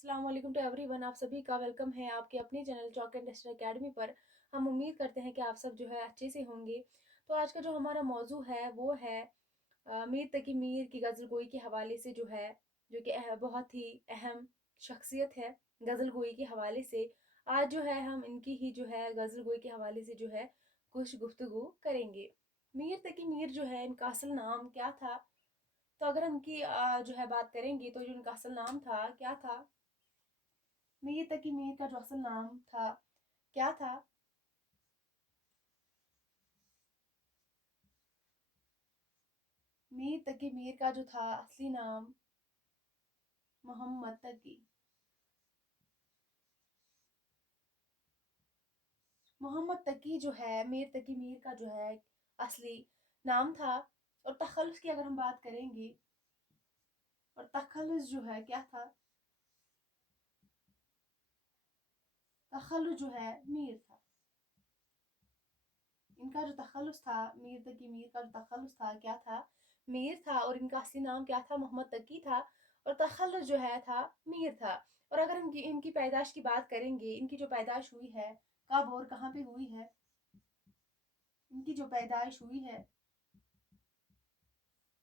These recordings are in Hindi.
अस्सलाम वालेकुम टू एवरीवन। आप सभी का वेलकम है आपके अपने channel chalk and duster academy पर। हम उम्मीद करते हैं कि आप सब जो है अच्छे से होंगे। तो आज का जो हमारा मौजू है वो है मीर तकी मीर की गज़ल गोई के हवाले से जो है, जो कि बहुत ही अहम शख्सियत है गज़ल गोई के हवाले से। आज जो है हम इनकी ही जो है गज़ल गोई के हवाले से जो है कुछ गुफ्तगू करेंगे। मीर तकी मीर जो है इनका असल नाम क्या था? तो अगर हम इनकी जो है बात करेंगे तो जो इनका असल नाम था क्या था? मीर तकी मीर का जो असल नाम था क्या था? मीर तकी मीर का जो था असली नाम मोहम्मद तकी। मोहम्मद तकी जो है मीर तकी मीर का जो है असली नाम था। और तखल्लुस की अगर हम बात करेंगे, और तखल्लुस जो है क्या था? तखल्लुस जो है मीर था। इनका जो तखल्लुस था, मीर तकी मीर का जो तखल्लुस था क्या था? मीर था। और इनका असली नाम क्या था? मोहम्मद तकी था। और तखल्लुस जो है था मीर था। और अगर हम इनकी पैदाइश की बात करेंगे, इनकी जो पैदाइश हुई है कब और कहाँ पे हुई है? इनकी जो पैदाइश हुई है,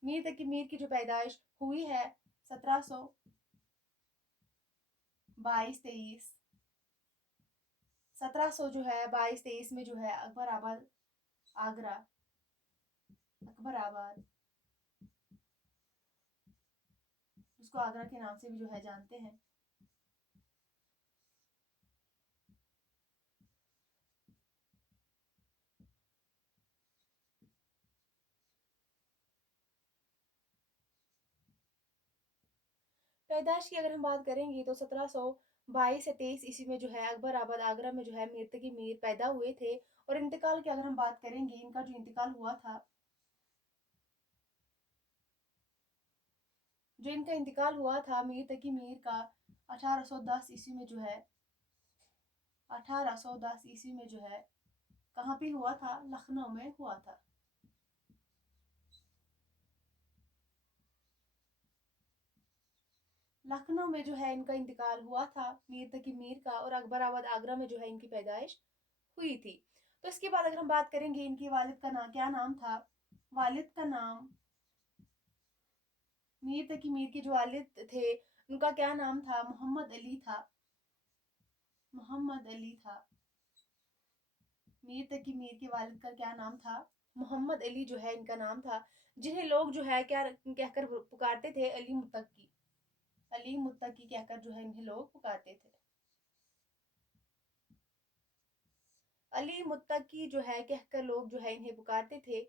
मीर तकी मीर की जो पैदाइश हुई है 1722-23। 1700 जो है 22-23 में जो है अकबर आबाद, आगरा, अकबर आबाद, उसको आगरा के नाम से भी जो है जानते हैं। पैदाइश की अगर हम बात करेंगे तो 1722 से 23 ईस्वी में जो है अकबर आबाद, आगरा में जो है मीर तकी मीर पैदा हुए थे। और इंतकाल की अगर हम बात करेंगे, इनका जो इंतकाल हुआ था, जो इनका इंतकाल हुआ था मीर तकी मीर का 1810 ईस्वी में जो है, 1810 ईस्वी में जो है कहाँ पे हुआ था? लखनऊ में हुआ था। लखनऊ में जो है इनका इंतकाल हुआ था मीर तकी मीर का। और अकबराबाद, आगरा में जो है इनकी पैदाइश हुई थी। तो इसके बाद अगर हम बात करेंगे, इनके वालिद का नाम क्या नाम था? वालिद का नाम, मीर तकी मीर के जो वालिद थे उनका क्या नाम था? मोहम्मद अली था। मोहम्मद अली था। मीर तकी मीर के वालिद का क्या नाम था? मोहम्मद अली जो है इनका नाम था, जिन्हें लोग जो है क्या कहकर पुकारते थे? अली मुत्तकी। अली मुत्तकी कहकर जो है इन्हें लोग पुकारते थे। अली मुत्तकी जो है कहकर लोग जो है इन्हें पुकारते थे।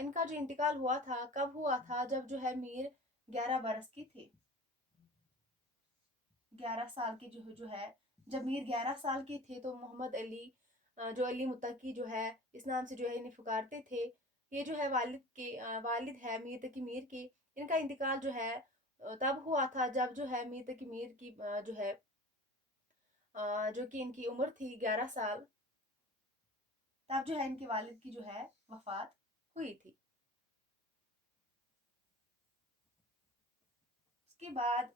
इनका जो इंतकाल हुआ था कब हुआ था? जब जो है मीर 11 बरस की थी। 11 साल के जो है, जब मीर 11 साल के थे तो मोहम्मद अली, जो अली मुत्तकी जो है इस नाम से जो है इन्हें पुकारते थे। ये जो है वालिद है मीर तकी मीर के। इनका इंतकाल जो है तब हुआ था जब जो है मीर तकी मीर की जो है जो कि इनकी उम्र थी 11 साल, तब जो है इनके वालिद की जो है वफात हुई थी। उसके बाद,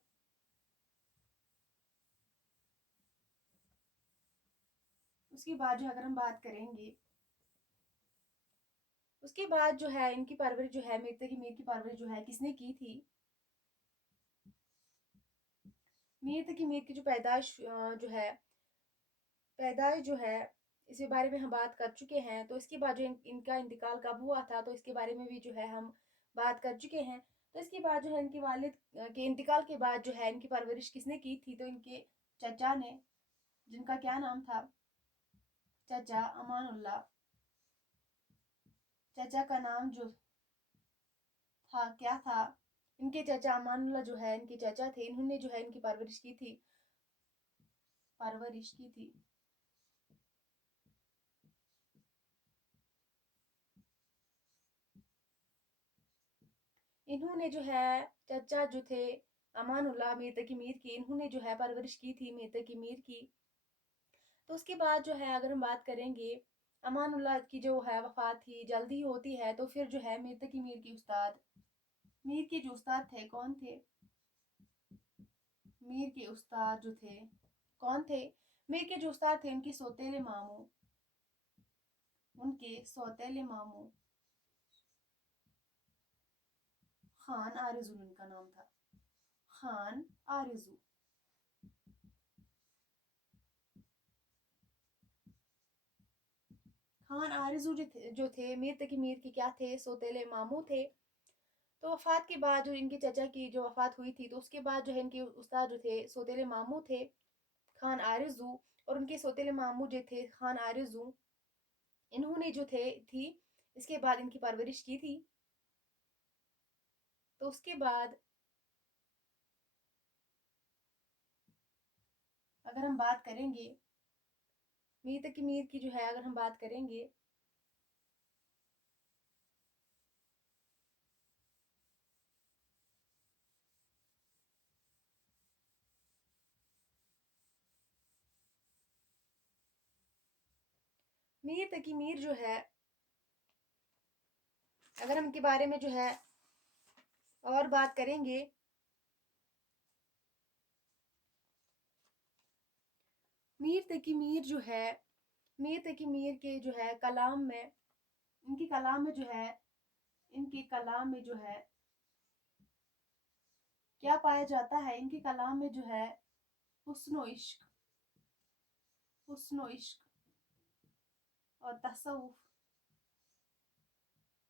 जो अगर हम बात करेंगे, उसके बाद जो है इनकी परवरिश जो है मीर तकी मीर की परवरिश जो है किसने की थी? मीर तकी मीर की जो पैदाइश जो है, पैदाइश जो है इसके बारे में हम बात कर चुके हैं। तो इसके बाद जो इनका इंतकाल कब हुआ था तो इसके बारे में भी जो है हम बात कर चुके हैं। तो इसके बाद जो है इनके वालिद के इंतकाल के बाद जो है इनकी परवरिश किसने की थी? तो इनके चचा ने, जिनका क्या नाम था? चचा अमानुल्लाह। चचा का नाम जो था क्या था? इनके चचा अमानुल्लाह जो है इनके चचा थे, इन्होंने जो है इनकी परवरिश की थी। परवरिश की थी। इन्होंने जो है, चचा जो थे अमानुल्लाह मीर तकी मीर की, इन्होंने जो है परवरिश की थी मीर तकी मीर की। तो उसके बाद जो है अगर हम बात करेंगे, अमानुल्लाह की जो है वफात थी जल्दी होती है। तो फिर जो है मीर तकी मीर की उस्ताद, मीर के जो उस्ताद थे कौन थे? मीर के उस्ताद जो थे कौन थे? मीर के जो उस्ताद थे उनके सौतेले मामू खान आरजू उनका नाम था। खान आरजू। खान आरजू जो थे मीर तकी मीर के क्या थे? सौतेले मामू थे। तो वफात के बाद जो इनके चचा की जो वफात हुई थी तो उसके बाद जो है इनके उस्ताद जो थे सौतेले मामू थे खान आरजू। और उनके सौतेले मामू जो थे खान आरजू, इन्होंने जो थे थी इसके बाद इनकी परवरिश की थी। तो उसके बाद अगर हम बात करेंगे मीर तकी मीर की जो है अगर हम बात करेंगे मीर तकी मीर जो है अगर हम इनके बारे में जो है और बात करेंगे मीर तकी मीर जो है मीर तकी मीर के जो है कलाम में इनके कलाम में जो है इनके कलाम में जो है क्या पाया जाता है? इनके कलाम में जो है हुस्न व इश्क हुस्न व इश्क और तसव्वुफ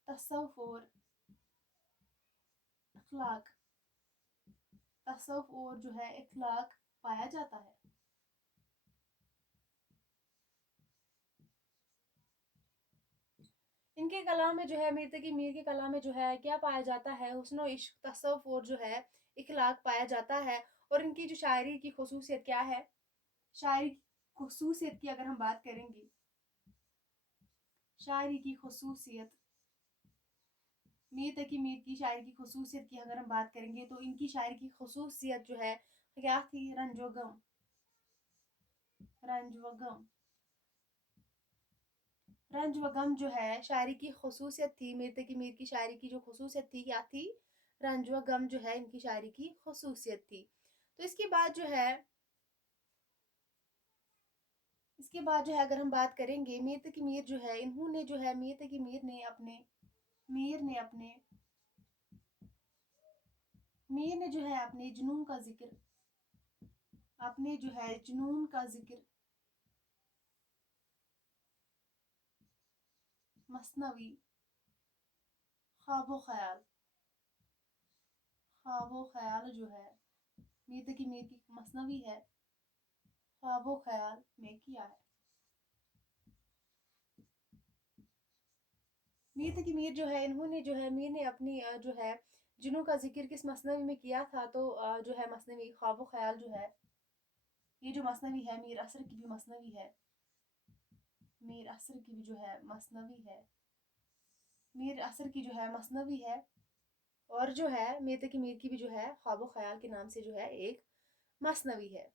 तसव्वुफ और अखलाक तसव्वुफ और जो है इखलाक पाया जाता है। इनके कलाम में जो है मीर तकी मीर के कलाम में जो है क्या पाया जाता है? हुस्न व इश्क तसव्वुफ और जो है इखलाक पाया जाता है। और इनकी जो शायरी की खसूसियत क्या है? शायरी की खसूसियत की अगर हम बात करेंगे शायरी की खसूसियत मीर तकी मीर की शायरी की खसूसियत की अगर हम बात करेंगे तो इनकी शायरी की खसूसियत जो है क्या थी? रंज व गम रंज व गम रंज व गम जो है शायरी की खसूसियत थी। मीर तकी मीर की शायरी की जो खसूसियत थी क्या थी? रंज व गम जो है इनकी शायरी की खसूसियत थी। तो इसके बाद जो है अगर हम बात करेंगे मीर तकी मीर जो है इन्होंने जो है मीर तकी मीर ने अपने मीर ने जो है अपने जो है जुनून का जिक्र मसनवी ख्वाबो ख्याल ख्वाबो ख्याल जो है मीर तकी मीर की मसनवी है ख्वाबो ख्याल में किया है। मीर तकी मीर जो है इन्होंने जो है मीर ने अपनी जो है जुनून का जिक्र किस मसनवी में किया था? तो जो है मसनवी ख्वाबो ख्याल जो है ये जो मसनवी है मीर असर की भी मसनवी है मीर असर की भी जो है मसनवी है मीर असर की जो है मसनवी है। और जो है मीर तकी मीर की भी जो है ख्वाबो ख्याल के नाम से जो है एक मसनवी है।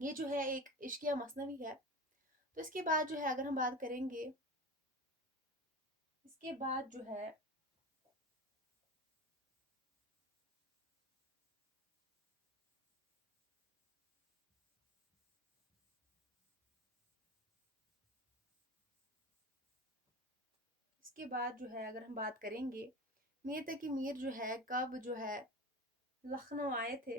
ये जो है एक इश्किया मसनवी है। तो इसके बाद जो है अगर हम बात करेंगे इसके बाद जो है इसके बाद जो है अगर हम बात करेंगे मीर तकी मीर जो है कब जो है लखनऊ आए थे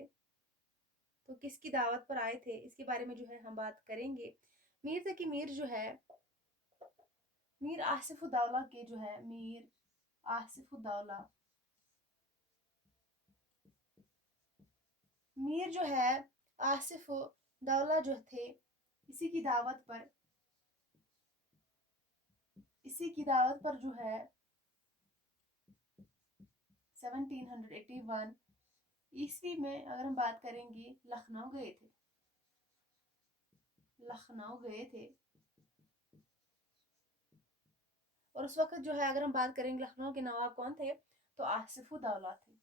तो किसकी दावत पर आए थे? इसके बारे में जो है हम बात करेंगे। मीर तकी मीर जो है मीर आसिफुद्दौला के जो है मीर आसिफुद्दौला मीर जो है आसिफुद्दौला जो थे इसी की दावत पर जो है 1781 ईस्वी में अगर हम बात करेंगे लखनऊ गए थे। और उस वक्त जो है अगर हम बात करेंगे लखनऊ के नवाब कौन थे? तो आसिफुद्दौला थे।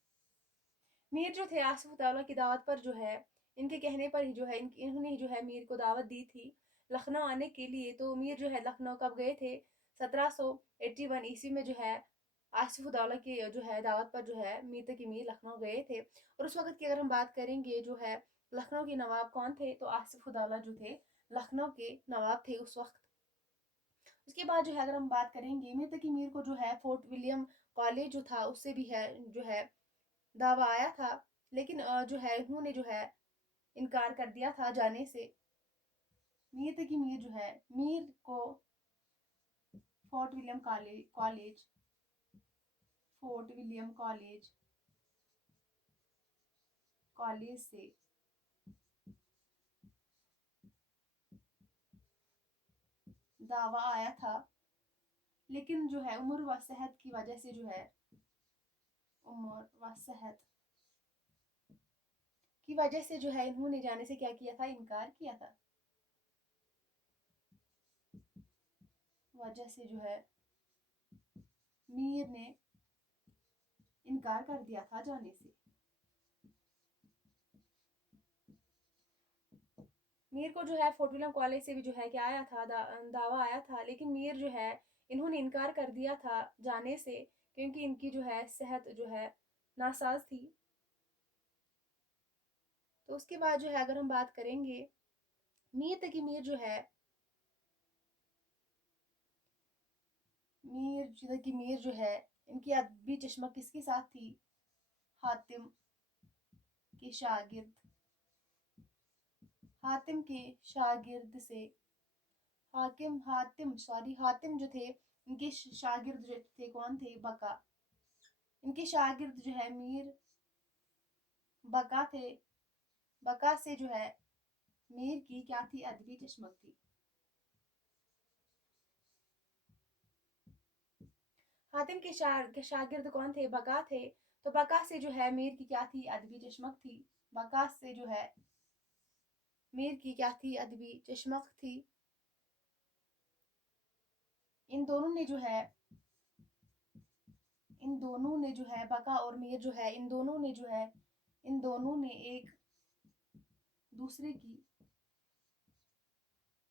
मीर जो थे आसिफुद्दौला की दावत पर जो है इनके कहने पर ही जो है इन्होंने ही जो है मीर को दावत दी थी लखनऊ आने के लिए। तो मीर जो है लखनऊ कब गए थे? 1781 ईस्वी में जो है आसिफुद्दौला की जो है दावत पर जो है मीर तकी मीर लखनऊ गए थे। और उस वक्त की अगर हम बात करेंगे जो है लखनऊ के नवाब कौन थे? तो आसिफ उदौला जो थे लखनऊ के नवाब थे उस वक्त। उसके बाद जो है अगर हम बात करेंगे मीर तकी मीर को जो है फोर्ट विलियम कॉलेज जो था उससे भी है जो है दावा आया था, लेकिन जो है उन्होंने जो है इनकार कर दिया था जाने से। मीर तकी मीर जो है मीर को fort William college fort William college से दावा आया था, लेकिन जो है उम्र व सेहत की वजह से जो है उम्र व सेहत की वजह से जो है इन्होंने जाने से क्या किया था, इनकार किया था। वजह से जो है मीर ने इनकार कर दिया था जाने से। मीर को जो है फोर्ट विलियम कॉलेज से भी जो है क्या आया था, दावा आया था, लेकिन मीर जो है इन्होंने इनकार कर दिया था जाने से, क्योंकि इनकी जो है सेहत जो है नासाज थी। तो उसके बाद जो है अगर हम बात करेंगे मीर तकी मीर जो है मीर जो है इनकी अदबी चश्मा किसके साथ थी? हातिम के शागिर्द हातिम के शागिर्द से हातिम जो थे इनके शागिर्द जो थे कौन थे? बका। इनके शागिर्द जो है मीर बका थे। बका से जो है मीर की क्या थी? अदबी चश्मक थी। हातिम के शागिर्द कौन थे? बका थे। तो बका से जो है मीर की क्या थी? अदबी चश्मक थी। बका से जो है मीर की क्या थी? अदबी चश्मक थी। इन दोनों ने जो है बका और मीर जो है इन दोनों ने एक दूसरे की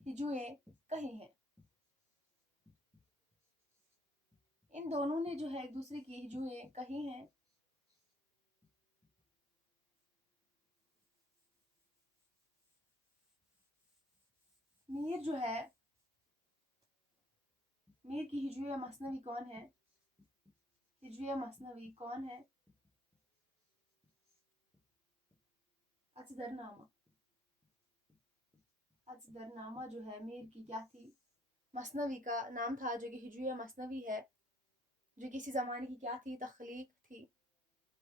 हिजुएं कही हैं। इन दोनों ने जो है एक दूसरे की हिजुएं कही हैं। मीर जो है मीर की हिजुए मसनवी कौन है? हिजुए मसनवी कौन है? अजदरनामा। अजदरनामा जो है मीर की क्या थी? मसनवी का नाम था, जो कि हिजुए मसनवी है, जो किसी ज़माने की क्या थी? तख्लीक थी।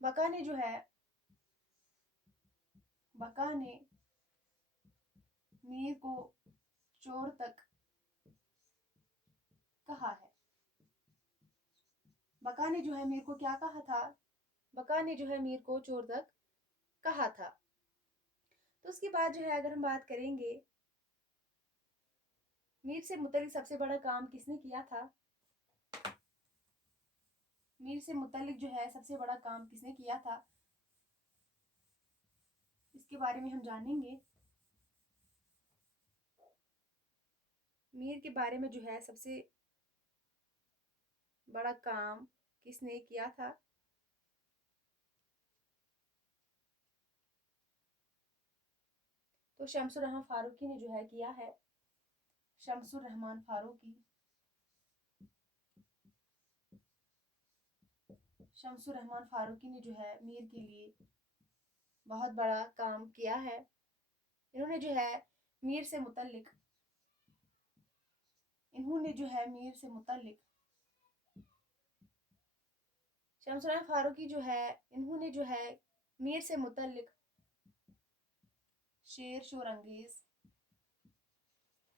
बका ने जो है बका ने मीर को चोर तक कहा है। बका ने जो है मीर को क्या कहा था? बका ने जो है मीर को चोर तक कहा था। तो उसके बाद जो है अगर हम बात करेंगे मीर से मुतल्लिक सबसे बड़ा काम किसने किया था? मीर से मुतल्लिक जो है सबसे बड़ा काम किसने किया था, इसके बारे में हम जानेंगे। मीर के बारे में जो है सबसे बड़ा काम किसने किया था? तो शमसुर रहमान फारूकी ने जो है किया है। शमसुर रहमान फारूकी शमसुर रहमान फारूकी ने जो है मीर के लिए बहुत बड़ा काम किया है। इन्होंने जो है मीर से मुतल्लिक इन्होंने जो है मीर से मुतल्लिक शमसुर रहमान फारूकी जो है इन्होंने जो है मीर से मुतल्लिक शेर शोर अंगेज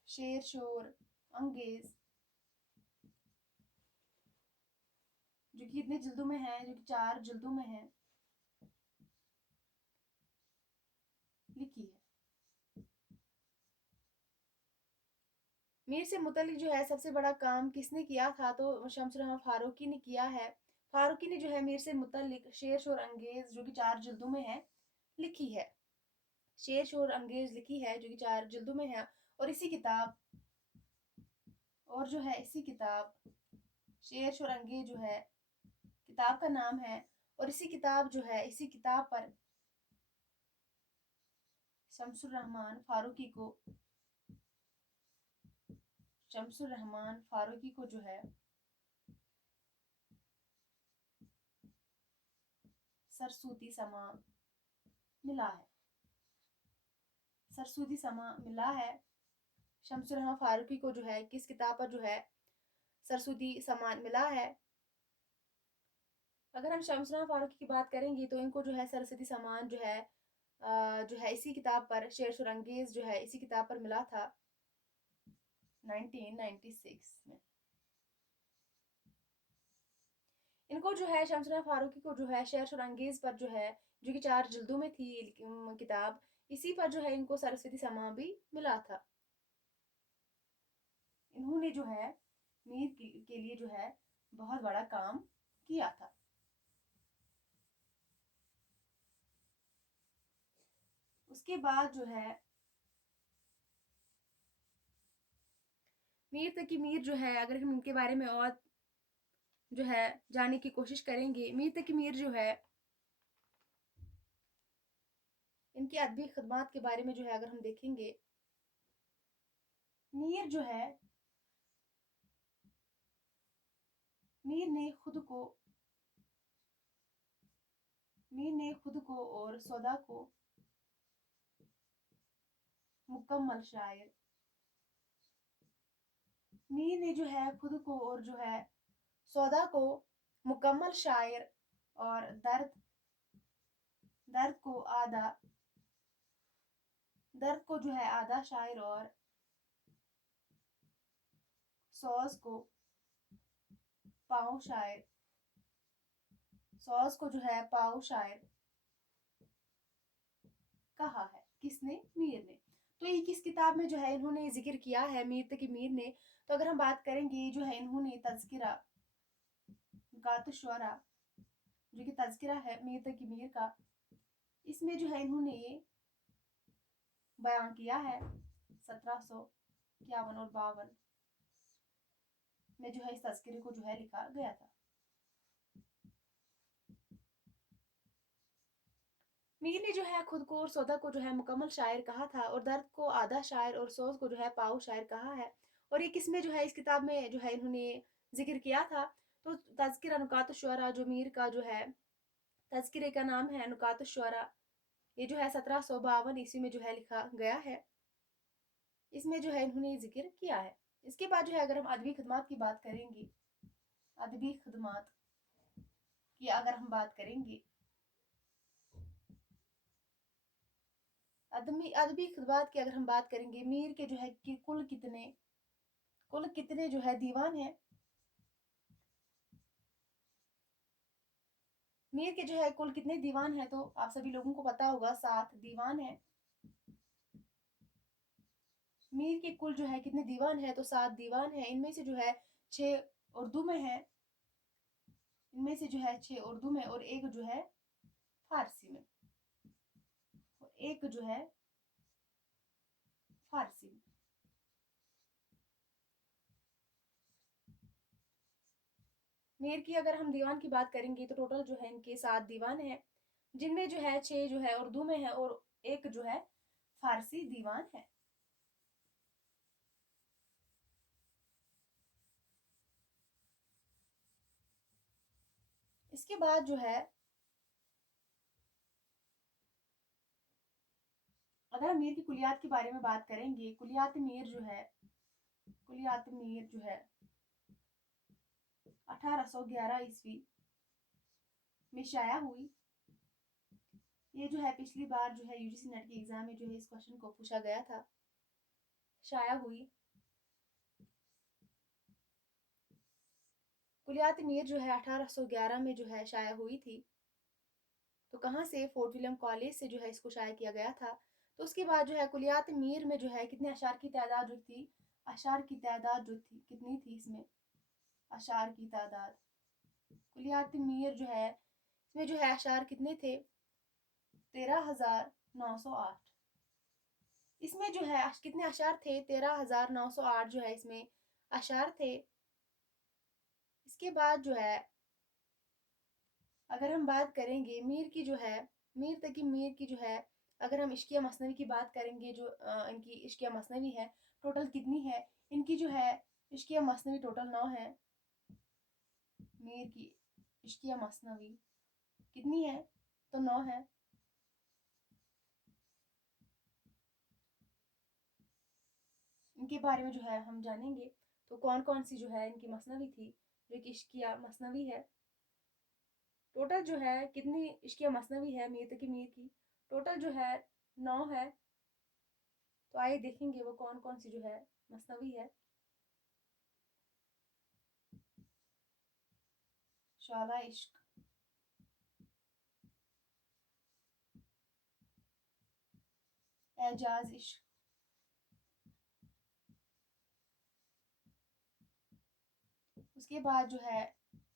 शेर शोर अंगेज जो कि इतने जिल्दों में है, जो कि 4 जिल्दों में है, लिखी है। मीर से मुतल्लिक जो है सबसे बड़ा काम किसने किया था? तो शमसुर रहमान फारूकी ने किया है। फारूकी ने जो है मीर से मुतल्लिक शेर शोर अंगेज जो कि 4 जिल्दों में है, लिखी है। शेर शोर अंगेज लिखी है, जो कि 4 जिल्दों में है। और इसी किताब शेर शोर अंगेज जो है किताब का नाम है। और इसी किताब पर शमसुर रहमान फारूकी को जो है सरसूती समा मिला है। सरसूती समा मिला है। शमसुर रहमान फारूकी को जो है किस किताब पर जो है सरसूती सम्मान मिला है। अगर हम शमसुर रहमान फारूकी की बात करेंगे तो इनको जो है सरस्वती सम्मान जो है इसी किताब पर, शेर सुरंगेज जो है इसी किताब पर मिला था 1996 में। इनको जो है शमसुर रहमान फारूकी को जो है शेर सुरंगेज पर जो है, जो कि 4 जिल्दों में थी किताब, इसी पर जो है इनको सरस्वती सम्मान भी मिला था। इन्होंने जो है मीर के लिए जो है बहुत बड़ा काम किया था। उसके बाद जो है मीर तकी मीर जो है, अगर हम इनके बारे में और जो है जानने की कोशिश करेंगे, मीर तकी मीर जो है इनकी अदबी खिदमत के बारे में जो है अगर हम देखेंगे, मीर जो है मीर ने खुद को और सौदा को मुकम्मल शायर मीर ने जो है खुद को और जो है सौदा को मुकम्मल शायर और दर्द को आधा दर्द को जो है आधा शायर और सोज को पाँव शायर कहा है। किसने? मीर ने। तो ये किस किताब में जो है इन्होंने जिक्र किया है मीर तकी मीर ने? तो अगर हम बात करेंगे जो है इन्होंने तज़किरा गातुश्वरा, जो कि तज़किरा है मीर तकी मीर का, इसमें जो है इन्होंने बयान किया है 1751 और 52 में जो है इस तज़किरे को जो है लिखा गया था। मीर ने जो है खुद को और सौदा को जो है मुकम्मल शायर कहा था और दर्द को आधा शायर और सोज को जो है पाऊ शायर कहा है। और ये किसमें जो है इस किताब में जो है इन्होंने जिक्र किया था? तो तज़किरा नुकात शुअरा, जो मीर का जो है तज़किरे का नाम है नुकात शुअरा, ये जो है 1752 ईस्वी में जो है लिखा गया है। इसमें जो है इन्होंने जिक्र किया है। इसके बाद जो है अगर हम अदबी खिदमत की बात करेंगे, अदबी खिदमत की अगर हम बात करेंगे, अदबी खिदमत की अगर हम बात करेंगे, मीर के जो है कि कुल कितने जो है दीवान हैं? मीर के जो है कुल कितने दीवान हैं? तो आप सभी लोगों को पता होगा 7 दीवान हैं। मीर के कुल जो है कितने दीवान हैं? तो 7 दीवान हैं। इनमें से जो है 6 उर्दू में है, इनमें से जो है 6 उर्दू में और एक जो है फारसी में, और एक जो है फारसी में। मीर की अगर हम दीवान की बात करेंगे तो टोटल जो है इनके 7 दीवान हैं, जिनमें जो है 6 जो है उर्दू में है और एक जो है फारसी दीवान है। इसके बाद जो है अगर हम मीर की कुलियात के बारे में बात करेंगे, कुलियात मीर जो है 1811 ईस्वी में शाया हुई। ये जो है पिछली बार जो है यूजीसी नेट के एग्जाम में जो है इस क्वेश्चन को पूछा गया था। शाया हुई कुलियात मीर जो है 1811 में जो है शाया हुई थी। तो कहाँ से? फोर्ट विलियम कॉलेज से जो है इसको शाया किया गया था। तो उसके बाद जो है कुलियात मीर में जो है कितने अशार की तादाद जो थी, अशार की तादाद जो थी कितनी थी? इसमें अशार की तादाद, कुलियात मीर जो है इसमें जो है अशार कितने थे? 13,908। इसमें जो है कितने अशार थे? 13,908 जो है इसमें अशार थे। इसके बाद जो है अगर हम बात करेंगे मीर तकी मीर की जो है अगर हम इश्किया मसनवी की बात करेंगे, जो इनकी इश्किया मसनवी है, टोटल कितनी है? इनकी जो है इश्किया मसनवी टोटल 9 है। मीर की इश्किया मसनवी कितनी है? तो 9 है। इनके बारे में जो है हम जानेंगे। तो कौन कौन सी जो है इनकी मसनवी थी, जो कि इश्किया मसनवी है। टोटल जो है कितनी इश्किया मसनवी है मीर तकी मीर की? टोटल जो है 9 है। तो आइए देखेंगे वो कौन कौन सी जो है मसनवी है। शाला इश्क, एजाज इश्क, उसके बाद जो है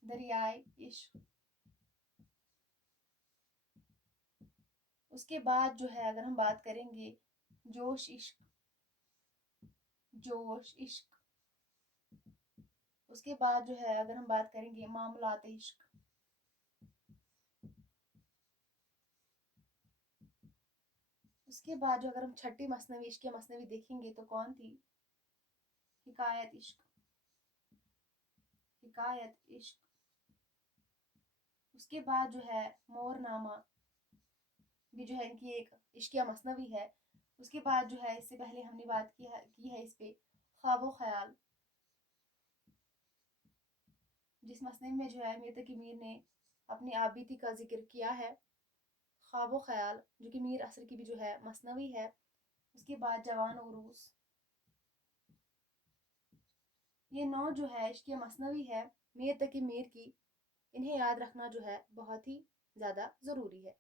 दरियाए इश्क, उसके बाद जो है अगर हम बात करेंगे जोश इश्क, जोश इश्क, उसके बाद जो है अगर हम बात करेंगे मामलात इश्क, उसके बाद जो अगर हम छठी मसनवी इश्क मसनवी देखेंगे तो कौन थी? हिकायत इश्क, हिकायत इश्क, उसके बाद जो है मोरनामा भी जो है इनकी एक इश्किया मसनवी है। उसके बाद जो है इससे पहले हमने बात की है इस पे ख्वाबो ख्याल, जिस मसनवी में जो है मीर तकी मीर ने अपनी आबिदी का जिक्र किया है। ख्वाबो ख्याल जो कि मीर असर की भी जो है मसनवी है। उसके बाद जवान उरूस, ये 9 जो है इश्किया मसनवी है मीर तकी मीर की। इन्हें याद रखना जो है बहुत ही ज़्यादा ज़रूरी है।